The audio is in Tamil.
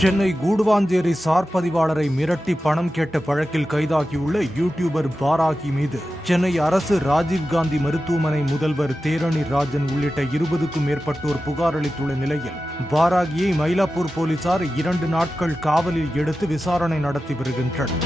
சென்னை கூடுவாஞ்சேரி சார் பதிவாளரை மிரட்டி பணம் கேட்ட வழக்கில் கைதாகியுள்ள யூடியூபர் பாராகி மீது சென்னை அரசு ராஜீவ்காந்தி மருத்துவமனை முதல்வர் தேரணி ராஜன் உள்ளிட்ட 20க்கும் மேற்பட்டோர் புகார் அளித்துள்ள நிலையில் பாராகியை மயிலாப்பூர் போலீசார் 2 நாட்கள் காவலில் எடுத்து விசாரணை நடத்தி வருகின்றனர்.